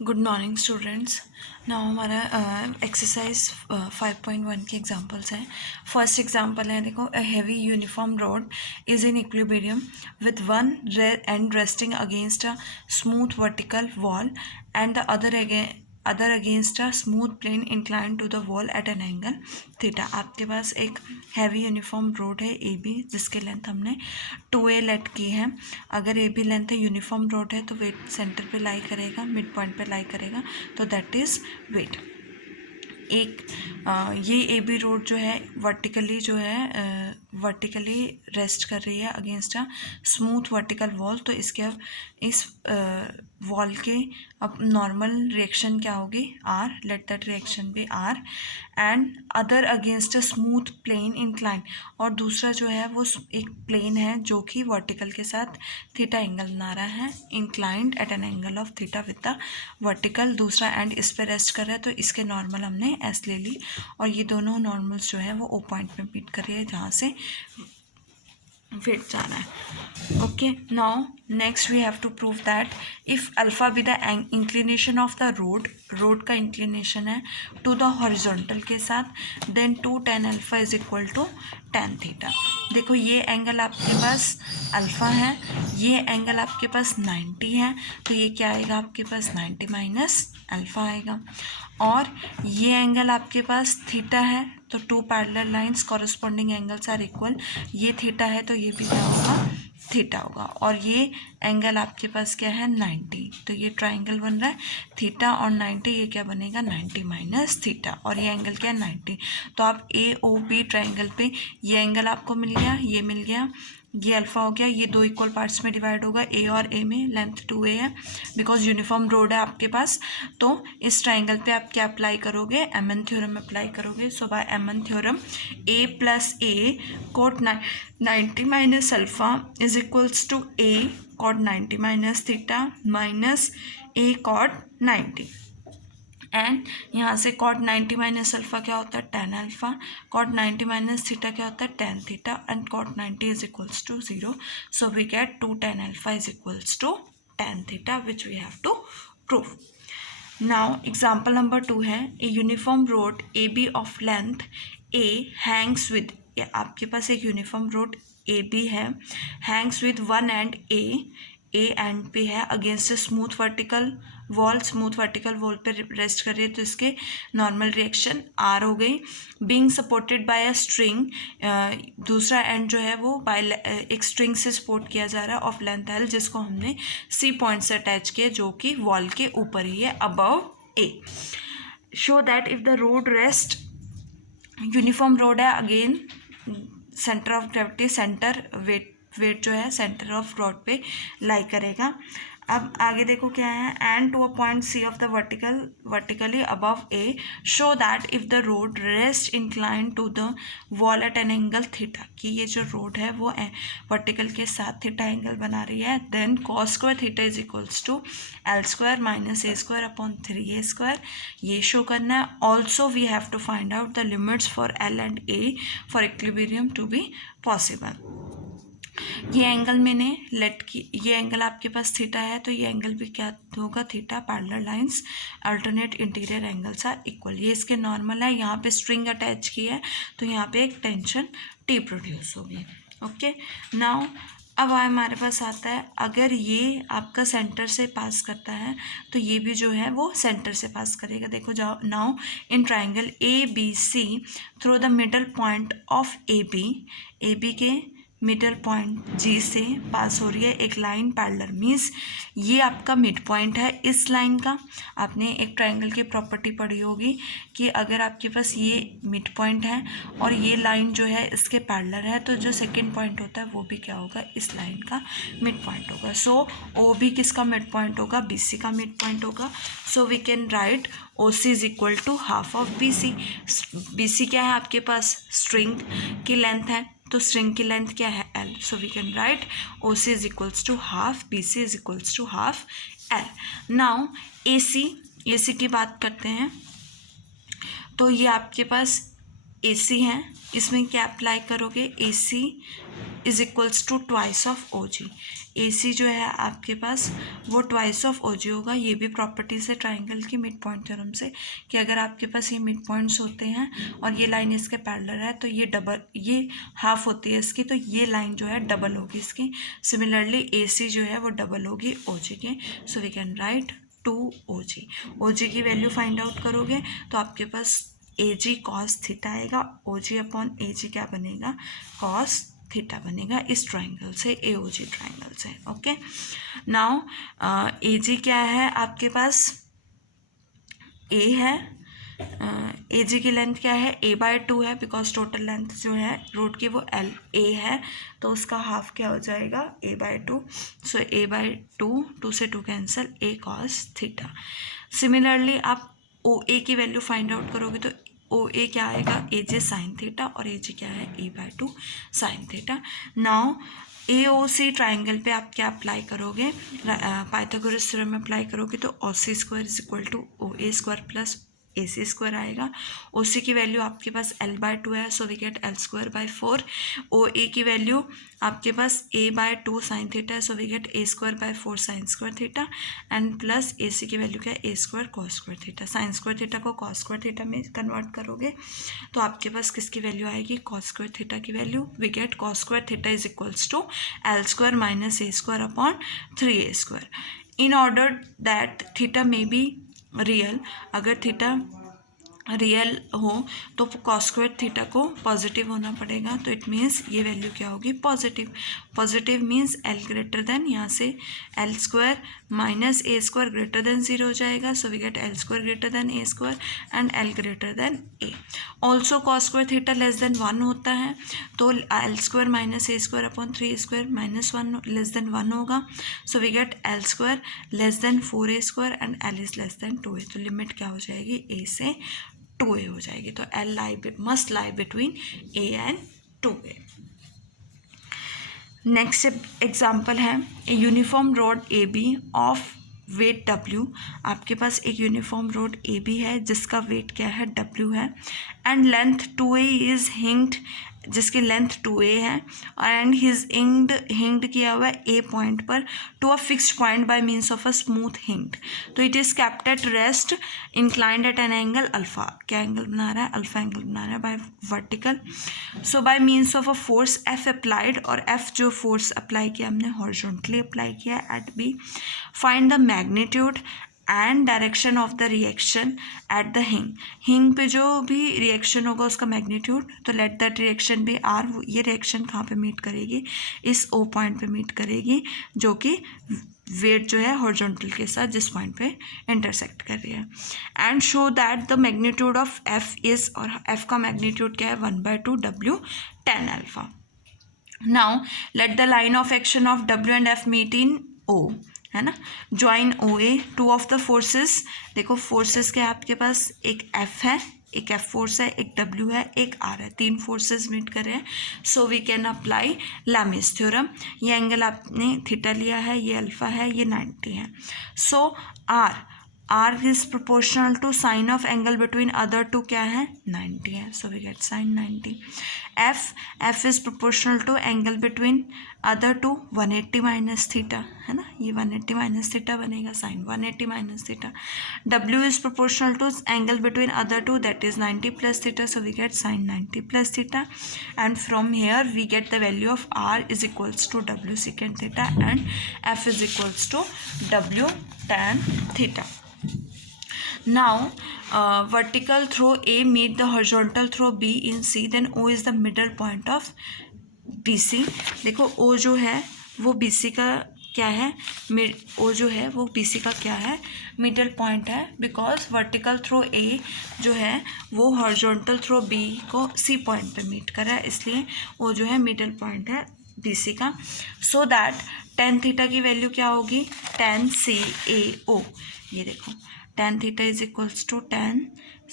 Good morning students. Now हमारा exercise 5.1 के examples हैं। फर्स्ट एग्जांपल है, देखो, a heavy uniform rod is in equilibrium with one end resting against a smooth vertical wall and the other against a smooth plane incline to the wall at an angle theta. आपके पास एक heavy uniform rod है A B, जिसकी length हमने 2a late की है। अगर A B length है, यूनिफॉर्म रोड है, तो वेट सेंटर पे लाई करेगा, मिड पॉइंट पे लाई करेगा, तो दैट इज़ वेट। ये ए बी रोड जो है वर्टिकली रेस्ट कर रही है against a smooth vertical wall. तो इस वॉल के अब नॉर्मल रिएक्शन क्या होगी, R, let that reaction be R, and other against a smooth plane incline, और दूसरा जो है वो एक प्लेन है जो कि वर्टिकल के साथ थीटा एंगल बना रहा है, inclined at an angle of theta with the vertical. दूसरा एंड इस पे रेस्ट कर रहा है, तो इसके नॉर्मल हमने एस ले ली, और ये दोनों नॉर्मल्स जो है वो ओ पॉइंट में मीट कर रही है जहाँ से वेट जाना है। Okay, now next we have to prove that if alpha be the inclination of the rod का इंक्लिनेशन है टू द हॉरिजॉन्टल के साथ, then 2 tan alpha is equal to tan theta. देखो, ये एंगल आपके पास अल्फा है, ये एंगल आपके पास 90 है, तो ये क्या आएगा आपके पास 90 माइनस अल्फा आएगा। और ये एंगल आपके पास थीटा है, तो 2 parallel lines corresponding angles are equal. ये थीटा है तो ये भी क्या होगा, थीटा होगा। और ये एंगल आपके पास क्या है 90, तो ये ट्राइंगल बन रहा है थीटा और 90, ये क्या बनेगा 90 माइनस थीटा, और ये एंगल क्या है 90। तो आप ए ओ बी ट्राइंगल पे ये एंगल आपको मिल गया, ये मिल गया, ये अल्फा हो गया, ये 2 इक्वल पार्ट्स में डिवाइड होगा, ए और ए में लेंथ 2a है, बिकॉज यूनिफॉर्म रोड है आपके पास। तो इस ट्राइंगल पे आप क्या अप्लाई करोगे, एमन थ्योरम अप्लाई करोगे। So by M N theorem a plus A cot 90 minus alpha is equals to a cot 90 minus theta minus a cot 90। And यहाँ से कॉट 90 माइनस अल्फा क्या होता है tan alpha, cot 90 minus theta क्या होता है tan theta, and cot 90 is equals to 0। So we get 2 tan alpha is equals to tan theta, which we have to prove. Now example number 2 है, a uniform rod A B of length A hangs with, आपके पास एक uniform rod A B है, hangs with one end A end पे है against a smooth vertical wall पे rest कर रही है, तो इसके नॉर्मल रिएक्शन आर हो गई। Being supported by a string, दूसरा एंड जो है वो बाय एक स्ट्रिंग से सपोर्ट किया जा रहा है ऑफ लेंथ एल, जिसको हमने सी पॉइंट से अटैच किया, जो कि वॉल के ऊपर ही है, above A. Show that if the rod rest, uniform rod है, again centre of gravity, centre weight जो है सेंटर ऑफ रॉड पे लाई करेगा। अब आगे देखो क्या है, and to a point C of the vertically above A, show that if the rod rest incline to the wall at an angle theta, कि ये जो रोड है वो वर्टिकल के साथ थीटा एंगल बना रही है, then cos square theta is equals to L square minus A square upon 3a square, ये शो करना है। Also we have to find out the limits for L and A for equilibrium to be possible. ये angle मैंने let की, ये angle आपके पास theta है, तो ये एंगल भी क्या होगा theta, parallel lines alternate interior angles are equal. ये इसके नॉर्मल है, यहाँ पे स्ट्रिंग अटैच की है, तो यहाँ पे एक टेंशन टी प्रोड्यूस होगी। ओके, नाउ अब हमारे पास आता है, अगर ये आपका सेंटर से पास करता है तो ये भी जो है वो सेंटर से पास करेगा। देखो जाओ, now in triangle A B C through the middle point of A B के मिडल पॉइंट जी से पास हो रही है एक लाइन पैरेलल, मीन्स ये आपका मिड पॉइंट है इस लाइन का। आपने एक ट्रायंगल की प्रॉपर्टी पढ़ी होगी कि अगर आपके पास ये मिड पॉइंट है और ये लाइन जो है इसके पैरेलल है, तो जो सेकंड पॉइंट होता है वो भी क्या होगा, इस लाइन का मिड पॉइंट होगा। सो ओ बी किसका मिड पॉइंट होगा, बी सी का मिड पॉइंट होगा। So we can write O C is equal to half of B C. B C क्या है आपके पास, स्ट्रिंग की लेंथ है, तो स्ट्रिंग की लेंथ क्या है L. So we can write O C is equals to half B C is equals to half L. Now A C की बात करते हैं, तो ये आपके पास ए सी है, इसमें क्या अप्लाई करोगे, A C is equals to twice of O G. A C जो है आपके पास वो ट्वाइस ऑफ ओ जी होगा। ये भी प्रॉपर्टीज है ट्राइंगल की मिड पॉइंट थ्योरम से कि अगर आपके पास ये मिड पॉइंट्स होते हैं और ये लाइन इसके पैरेलल है तो ये डबल, ये हाफ होती है इसकी, तो ये लाइन जो है डबल होगी इसकी। सिमिलरली ए सी जो है वो डबल होगी ओ जी के। सो वी कैन राइट 2 ओ जी। ओ जी की वैल्यू फाइंड आउट करोगे तो आपके पास ए जी कॉस थीटा आएगा। ओ जी अपॉन ए जी क्या बनेगा, कॉस थीटा बनेगा इस ट्राइंगल से, ए ओ जी ट्राइंगल से। ओके, नाउ ए जी क्या है आपके पास, ए है, ए जी की लेंथ क्या है, a/2 है, बिकॉज टोटल लेंथ जो है रोड की वो एल ए है, तो उसका हाफ क्या हो जाएगा a/2। सो a/2, 2 से 2 cancel, a cos theta. Similarly आप ओ ए की वैल्यू फाइंड आउट करोगे तो ओ ए क्या आएगा, ए जे साइन थीटा, और ए जी क्या है a/2 साइन थीटा। नाउ ए ओ सी ट्राइंगल पे आप क्या अप्लाई करोगे, पाइथागोरस थ्योरम अप्लाई करोगे तो O C square is equal to O A square plus A C square आएगा। ओ सी की वैल्यू आपके पास l/2 है, सो वी गेट l²/4। ओ ए की वैल्यू आपके पास a/2 साइन थीटा है, so we get a²/4 sine square theta, and plus A C की value क्या है, a² cos square theta. Sine square theta को cos स्क्वायर थीटा में convert करोगे तो आपके पास किसकी वैल्यू आएगी, cos स्क्वायर थीटा की value. We get cos square theta is equals to l² - a² upon 3a²। In order that theta may be real, अगर थीटा रियल हो तो कॉस स्क्वायर थीटा को पॉजिटिव होना पड़ेगा, तो इट मीन्स ये value क्या होगी, positive. Positive means L greater than, यहाँ से l² minus a² greater than 0 हो जाएगा, so we get l² greater than a² and l greater than a। Also cos square theta less than 1 होता है, तो l² minus a² upon 3a² -1 less than 1 होगा, so we get l² less than 4a² and l is less than 2a। तो limit क्या हो जाएगी, a से 2a हो जाएगी, तो l must lie between a and 2a। Next example है, a uniform rod A B of weight W। आपके पास एक यूनिफॉर्म रोड ए बी है जिसका वेट क्या है, W है, and length 2a is hinged, जिसकी लेंथ 2a है, एंड हिज हिंग्ड किया हुआ है ए पॉइंट पर to a fixed point by means of a smooth hinged. तो it is kept at rest inclined at an angle alpha. क्या angle बना रहा है, अल्फा एंगल बना रहा है by vertical. So by means of a force F applied, और F जो फोर्स अप्लाई किया हमने हॉरिजॉन्टली अप्लाई किया at B. Find the magnitude and direction of the reaction at the hinge पे जो भी रिएक्शन होगा उसका मैग्नीट्यूड, तो लेट दैट रिएक्शन भी आर। ये रिएक्शन कहाँ पे मीट करेगी, इस ओ पॉइंट पे मीट करेगी, जो कि वेट जो है हॉरिजॉन्टल के साथ जिस पॉइंट पे इंटरसेक्ट कर रही है। And show that the magnitude of F is, और एफ का मैग्नीट्यूड क्या है, 1/2 W tan alpha. Now let the line of action of W and F meet in O, है ना, join O A. Two of the forces, देखो forces के आपके पास एक F है, एक F फोर्स है, एक W है, एक R है, 3 फोर्सेस मीट कर रहे हैं। So we can apply Lami's theorem. ये एंगल आपने थीटा लिया है, ये अल्फा है, ये 90 है। So R is proportional to sine of angle between other two क्या है, 90 है, so we get sine 90। F is proportional to angle between other two 180 minus theta, है ना, ये 180 माइनस थीटा बनेगा, sine 180 minus theta. W is proportional to angle between other two, that is 90 plus theta, so we get sine 90 plus theta. And from here we get the value of R is equals to W secant theta and F is equals to W tan theta. Now vertical throw A meet the horizontal throw B in C, then O is the middle point of BC। देखो O जो है वो BC का क्या है, O जो है वो BC का क्या है, मिडल पॉइंट है, बिकॉज वर्टिकल थ्रो A जो है वो हॉरिजॉन्टल थ्रो B को C पॉइंट पे मीट कर रहा है, इसलिए O जो है मिडल पॉइंट है BC का। सो दैट tan थीटा की वैल्यू क्या होगी, tan CAO। ये देखो tan theta is equals to tan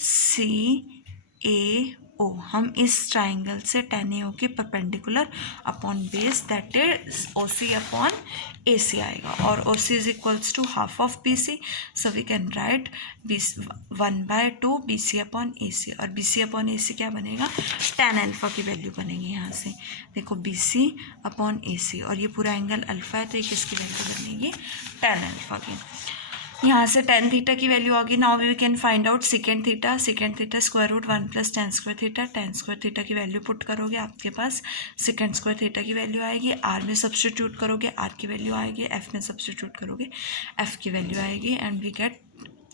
CAO O, हम इस ट्राइंगल से tan AO की perpendicular upon base that is OC upon AC आएगा, और OC is equals to half of BC, so we can write 1/2 BC upon AC, और BC upon AC क्या बनेगा, tan alpha की वैल्यू बनेगी यहाँ से, देखो BC अपॉन AC, और ये पूरा एंगल अल्फा है तो ये किसकी वैल्यू बनेगी, tan अल्फा की। यहाँ से tan थीटा की वैल्यू आ गई। Now we can find out second theta square root 1 + tan square theta, tan square theta की वैल्यू पुट करोगे, आपके पास सेकेंड स्क्वायर थीटा की वैल्यू आएगी, आर में सब्सटीट्यूट करोगे, आर की वैल्यू आएगी, एफ में सब्सटीट्यूट करोगे, एफ की वैल्यू आएगी, and we get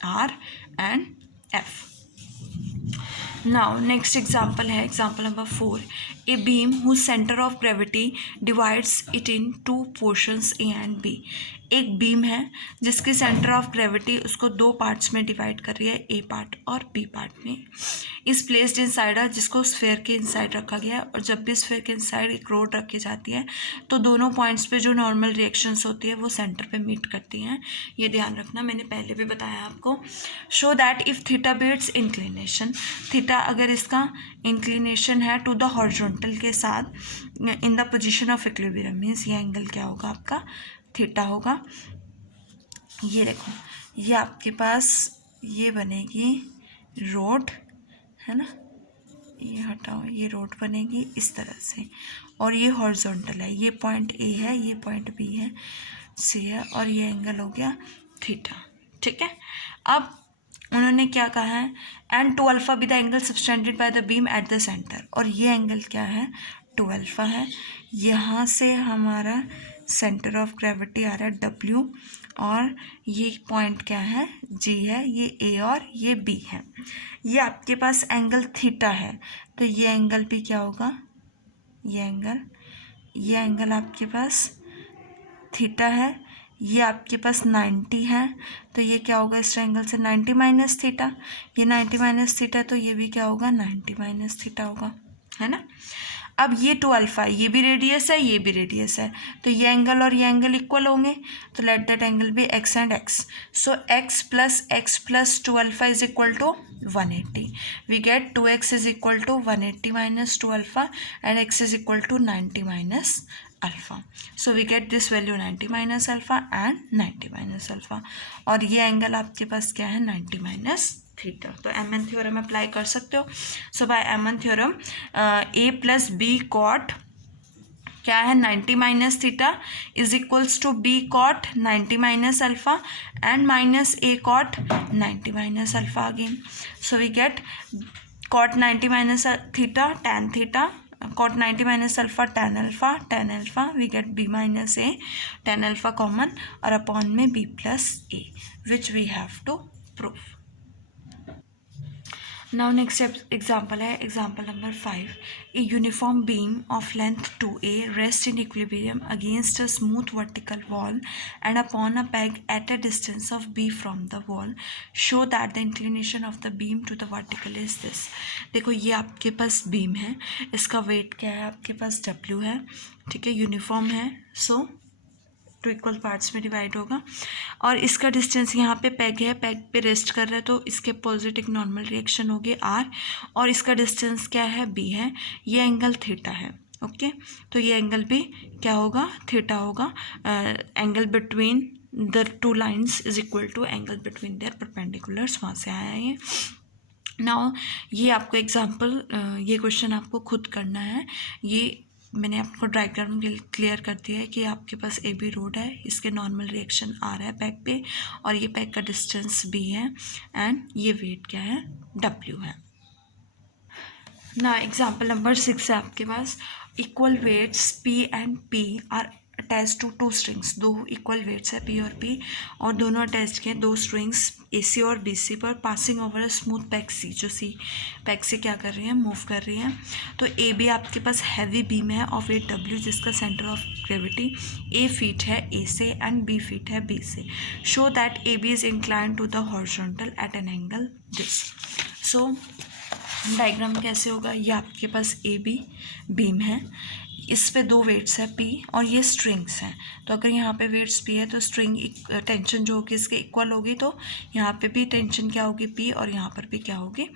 R and F. Now next example है example number 4, a beam whose centre of gravity divides it in 2 portions A and B. एक beam है जिसकी सेंटर ऑफ ग्रेविटी उसको 2 parts में divide कर रही है, ए पार्ट और बी पार्ट में। इस प्लेस्ड इनसाइड जिसको स्फेयर के इनसाइड रखा गया है, और जब भी स्फेयर के इनसाइड एक रोड रखी जाती है तो दोनों पॉइंट्स पे जो नॉर्मल रिएक्शंस होती है वो सेंटर पे मीट करती हैं, ये ध्यान रखना, मैंने पहले भी बताया आपको। Show that if theta be its inclination, theta अगर इसका इंक्लिनेशन है टू द हॉरिजॉन्टल के साथ in the position of equilibrium, means ये एंगल क्या होगा आपका, थीटा होगा। ये देखो, ये आपके पास ये बनेगी रोड, है ना, ये हटाओ, ये रोड बनेगी इस तरह से, और ये हॉरिजॉन्टल है, ये पॉइंट ए है, ये पॉइंट बी है, सी है, और ये एंगल हो गया थीटा, ठीक है। अब उन्होंने क्या कहा है, and 2 alpha be the angle subtended by the beam at the centre, और ये एंगल क्या है, 2 अल्फा है। यहाँ से हमारा सेंटर ऑफ ग्रेविटी आ रहा है W, और ये पॉइंट क्या है, G है, ये A और ये B है। ये आपके पास एंगल थीटा है, तो ये एंगल भी क्या होगा, ये एंगल आपके पास थीटा है, ये आपके पास 90 है, तो ये क्या होगा, इस ट्रायंगल से 90 माइनस थीटा, ये 90 माइनस थीटा, तो ये भी क्या होगा, 90 माइनस थीटा होगा, है ना। अब ये 2 अल्फा, ये भी रेडियस है, ये भी रेडियस है, तो ये एंगल और ये एंगल इक्वल होंगे, तो let that angle be x and x। So x plus 2 alpha is equal to 180, we get 2x is equal to 180 minus 2 alpha, and x is equal to 90 minus alpha. So we get this value 90 minus alpha and 90 minus alpha, और ये angle आपके पास क्या है, 90 minus theta. तो M N theorem apply कर सकते हो। So by MN theorem A plus B cot क्या है, 90 minus theta is equals to B cot 90 minus alpha and minus A cot 90 minus alpha again. So we get cot 90 minus theta tan theta, cot 90 minus alpha tan alpha, we get b minus a tan alpha common, और upon में b plus a, which we have to prove. Now next example है example number 5. A uniform beam of length 2a rests in equilibrium against a smooth vertical wall and upon a peg at a distance of b from the wall. Show that the inclination of the beam to the vertical is this. देखो ये आपके पास beam है, इसका wait क्या है, आपके पास w है, ठीक है, यूनिफॉर्म है, सो 2 इक्वल पार्ट्स में डिवाइड होगा, और इसका डिस्टेंस यहाँ पे पैग है, पैग पे रेस्ट कर रहा है, तो इसके अपोजिट एक नॉर्मल रिएक्शन होगी r, और इसका डिस्टेंस क्या है, b है, ये एंगल थीटा है, ओके। तो ये एंगल भी क्या होगा, थीटा होगा। Angle between the 2 lines is equal to angle between their perpendiculars, वहाँ से आया ये। नाउ ये आपको एग्जाम्पल, ये क्वेश्चन आपको खुद करना है, ये मैंने आपको डायग्राम क्लियर कर दिया है कि आपके पास ए बी रोड है, इसके नॉर्मल रिएक्शन आ रहा है पैक पे, और ये पैक का डिस्टेंस बी है, एंड ये वेट क्या है, डब्ल्यू है ना। एग्जाम्पल नंबर 6 है आपके पास, equal weights P and P are attach to 2 strings, 2 equal weights है पी और पी, और दोनों अटैच किए 2 स्ट्रिंग्स ए सी और बी सी पर, passing over a smooth peg C, जो सी पैक से क्या कर रही है, मूव कर रही है। तो ए बी आपके पास हैवी बीम है ऑफ वेट डब्ल्यू, जिसका centre of gravity a feet है ए से एंड बी फीट है बी से। Show that A B is incline to the horizontal at an angle this. So diagram कैसे होगा, ये आपके पास ए बी बीम है, इस पे 2 वेट्स है P और ये स्ट्रिंग्स हैं, तो अगर यहाँ पे वेट्स P है तो स्ट्रिंग टेंशन जो होगी इसके इक्वल होगी, तो यहाँ पे भी टेंशन क्या होगी P और यहाँ पर भी क्या होगी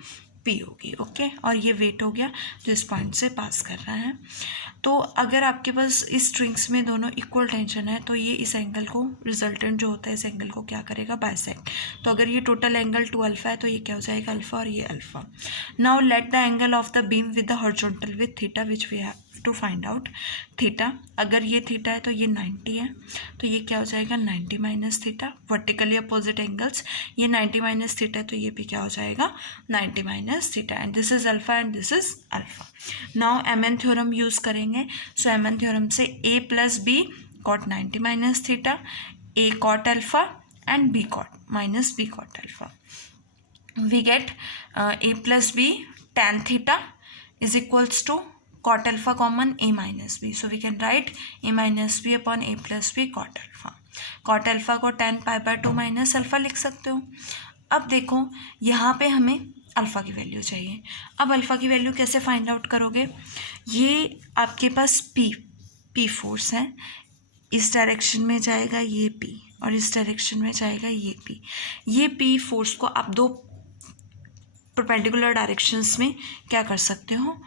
पी होगी, ओके। और ये वेट हो गया जो इस पॉइंट से पास कर रहा है। तो अगर आपके पास इस स्ट्रिंग्स में दोनों इक्वल टेंशन है तो ये इस एंगल को, रिजल्टेंट जो होता है इस एंगल को क्या करेगा, बाइसेक्ट। तो अगर ये टोटल एंगल 2 अल्फा है तो ये क्या हो जाएगा, अल्फा, और ये alpha. Now let the angle of the beam with the horizontal with theta which we have to find out. Theta, अगर ये थीटा है तो ये 90 है, तो ये क्या हो जाएगा, 90 minus theta. Vertically opposite angles, ये 90 माइनस थीटा है तो ये भी क्या हो जाएगा, 90 minus theta. And this is alpha and this is alpha. Now MN theorem use करेंगे। सो एमएन थ्योरम से a plus B cot 90 minus theta, a cot alpha and b cot minus b cot alpha. We get a plus b tan theta is equals to cot alpha common a minus b. So we can write a minus b upon a plus b cot alpha. Cot alpha को tan pi by 2 minus alpha लिख सकते हो। अब देखो यहाँ पे हमें alpha की वैल्यू चाहिए। अब अल्फ़ा की वैल्यू कैसे फाइंड आउट करोगे, ये आपके पास पी फोर्स है, इस डायरेक्शन में जाएगा ये पी और इस डायरेक्शन में जाएगा ये पी। ये पी फोर्स को आप दो परपेंडिकुलर डायरेक्शंस में क्या कर सकते हो,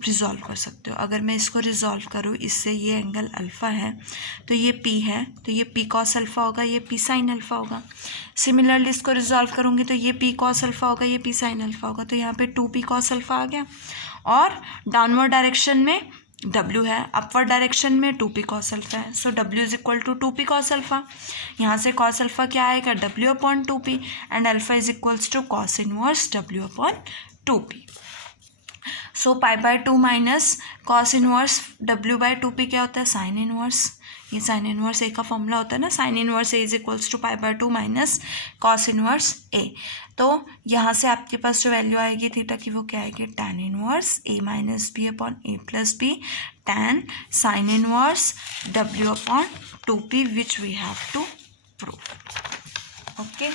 रिजॉल्व कर सकते हो। अगर मैं इसको रिजॉल्व करूँ, इससे ये एंगल अल्फ़ा है तो ये पी है, तो ये पी कॉस अल्फ़ा होगा, ये पी साइन अल्फ़ा होगा। सिमिलरली इसको रिजॉल्व करूँगी तो ये पी कॉस अल्फ़ा होगा, ये पी साइन अल्फ़ा होगा। तो यहाँ पे 2p कॉस अल्फ़ा आ गया। और डाउनवर्ड डायरेक्शन में w है, अपवर्ड डायरेक्शन में 2p कॉस अल्फ़ा है। So w is equal to 2p cos alpha. यहाँ से कॉस अल्फ़ा क्या आएगा, w upon 2p, and alpha is equals to cos inverse w upon 2p। So pi by 2 minus cos inverse w by 2p क्या होता है, sine inverse. ये sine inverse A का formula होता है ना, sine inverse A is equals to pi by 2 minus cos inverse A. तो यहाँ से आपके पास जो वैल्यू आएगी थीटा की वो क्या आएगी, tan inverse A minus B upon A plus B, tan sine inverse w upon 2p which we have to prove, okay.